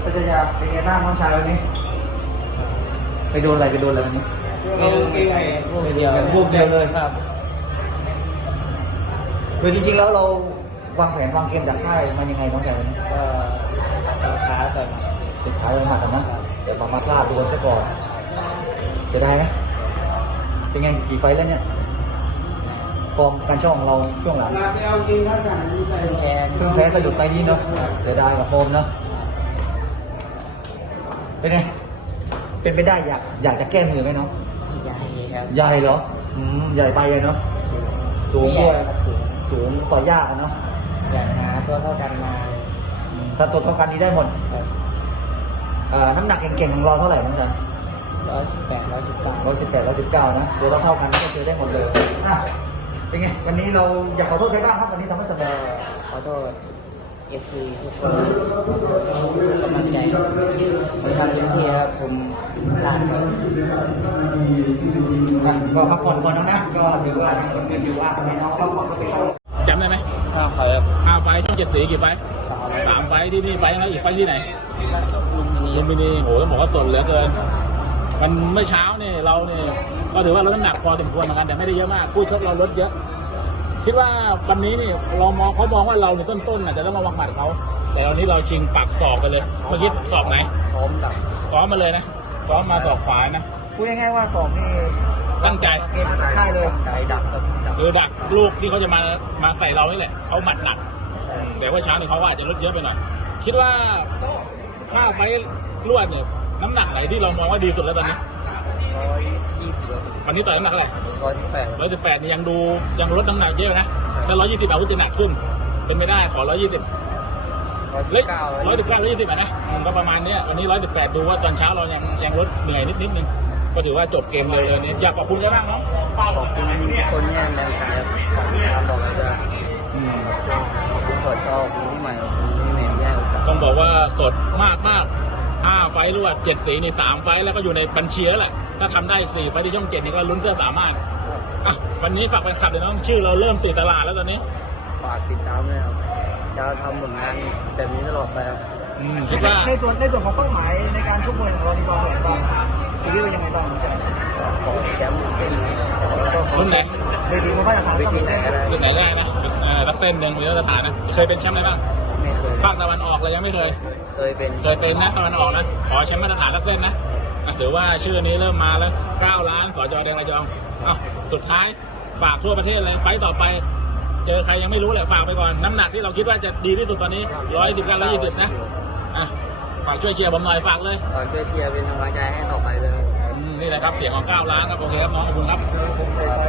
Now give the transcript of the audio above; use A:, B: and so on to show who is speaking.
A: จะเป็นไงบ้างน้องชายวันนี้ไปโดนอะไรวันนี้
B: ไม่รู้ไงพวกเดียว
A: พวกเดียวเลย
B: ครับ
A: คือจริงๆแล้วเราวางแผนวางเกมจากค่ายมันยังไงน้องชายวันนี้
B: ก็ราคาต่อยมา
A: ติดขายเลยหมัดกันนะแต่มาพลาดโดนซะก่อนเสียดายไหมเป็นไงกี่ไฟล์แล้วเนี่ยฟอร์มการช่องของเราช่วงหลัง
B: แทน
A: เพิ่งแพ้สะดุดไฟล์นี้เนาะเสียดายกับฟอร์มเนาะเป็นไงเป็นไปได้อยากจะแก้มือไหมน้อง
B: ใหญ่ครับ
A: ใหญ่เหรอใหญ่ไปเลยเนาะสูงด้วย
B: ครับสูง
A: สูงต่อยากอะเนาะ
B: อยากหาตัวเท่ากันมา
A: ถ้าตัวเท่ากันนี้ได้หมด
B: ครับ
A: น้ำหนักเก่งๆของเราเท่าไหร่น้องจัน
B: 118 119
A: 118 119นะตัวเท่ากันก็เจอได้หมดเลยอ่ะเป็นไงวันนี้เราอยากขอโทษใครบ้างครับวันนี้ทำให้สำเร็
B: ก็
A: จ
B: ขอโทษ FC ทุกคนกำลังใจผมทำเต็มที่ครับผมพลาดครับ
A: ก็พักผ่อนก่อนนะก็ถือว่ายังเงินอยู่ทำไมน้องพักผ่อนก็เป็นเรา
C: จำได้ไหม
B: ก็ขอแบบ
C: 5 ไฟล์ช่อง 7 สีกี่ไฟล์ 3 ไฟล์ที่นี่ไฟล์แล้วอีกไฟล์ที่ไหน
B: ลุมพินี
C: ลุมพินีโหต้องบอกว่าสดเหลือเกินมันเมื่อเช้าเนี่ยเราเนี่ยก็ถือว่าลดน้ำหนักพอสมควรเหมือนกันแต่ไม่ได้เยอะมากคู่ชกเราลดเยอะ คิดว่าวันนี้นี่เรามองเขามองว่าเราในต้นๆอาจจะต้องมาวางหมัดเขาแต่วันนี้เราชิงปักศอกไปเลยเมื่อกี้ศอกไหน
B: ซ้อมดับ
C: ซ้อมมาเลยนะซ้อมมาศอกขวานะ
A: พูดง่ายๆว่าสองนี่
C: ตั้งใจ
A: เกมมาจากค่ายเลย
B: ใจดับครับดับ
C: คือดักลูกที่เขาจะมาใส่เรานี่แหละเขาหมัดหนักแต่ว่าเช้านี่เขาก็อาจจะลดเยอะไปหน่อยคิดว่าถ้าไฟลวดเนี่ยน้ำหนักไหนที่เรามองว่าดีสุดแล้วตอนนี้
B: 120
C: วันนี้ต่อยน้ำหนักเท่าไหร่
B: 118
C: 118นี่ยังลดน้ำหนักเยอะนะถ้า120อาวุธจะหนักขึ้น เป็นไม่ได้ขอ120เล็ก119 120นะก็ประมาณนี้วันนี้118ดูว่าตอนเช้าเรายังลดเหนื่อยนิดนึงก็ถือว่าจบเกมเลยนี่อยากขอบคุณก็บ้างเนาะ
B: ขอบคุณทุกคนที่ให้แรงใจครับขอบคุณครับบอกเลยว่าขอบคุณสดก็ขอบคุณใหม่ขอบคุณที่เหนื่อยแย่
C: ต้องบอกว่าสดมาก5 ไฟล์รวด7 สีนี่3 ไฟล์แล้วก็อยู่ในบัญชีแล้วแหละถ้าทำได้อีก4 ไฟล์ที่ช่อง 7นี่ก็ลุ้นเสื้อ3 มากอ่ะวันนี้ฝากแฟนคลับเลยน้องชื่อเราเริ่มติดตลาดแล้วตอนนี้
B: ฝากติดตามด้วยครับจะทำผลงานแบบนี้ตลอดไปครับ
C: คิดว่า
A: ในส่วนของเป้าหมายในการชกมวยของเรามีความหมายบ้างชีวิตเป็นยังไงบ้างน้องจัน
B: ขอแชมป์เส้น
C: รุ่นไหน
A: เวทีมาตรฐาน
B: วิ
A: ต้อง
B: ธี
A: มี
B: ไหน
A: เส้น
B: ก็ได้
C: รุ่นไหนได้นะรักเส้นหนึ่งมีมาตรฐานนะเคยเป็นแชมป์อะไรบ้าง
B: ไม่เคย
C: ภาคตะวันออกเลยยังไม่เคย
B: เคยเป็น
C: เคยเป็นนะตะวันออกนะขอแชมป์มาตรฐานรักเส้นนะถือว่าชื่อนี้เริ่มมาแล้ว9 ล้านสจแดงระยองสุดท้ายฝากทั่วประเทศเลยไฟต์ต่อไป เจอใครยังไม่รู้แหละฝากไปก่อนน้ำหนักที่เราคิดว่าจะดีที่สุดตอนนี้110กับ120นะฝากช่วยเชียร์ผมหน่อยฝากเลย
B: ฝากช่วยเชียร์เป็นกำลังใจให้ต่อไปเลย
C: นี่แหละครับเสียงของ9 ล้านครับโอเคครับน้องขอบคุณครับ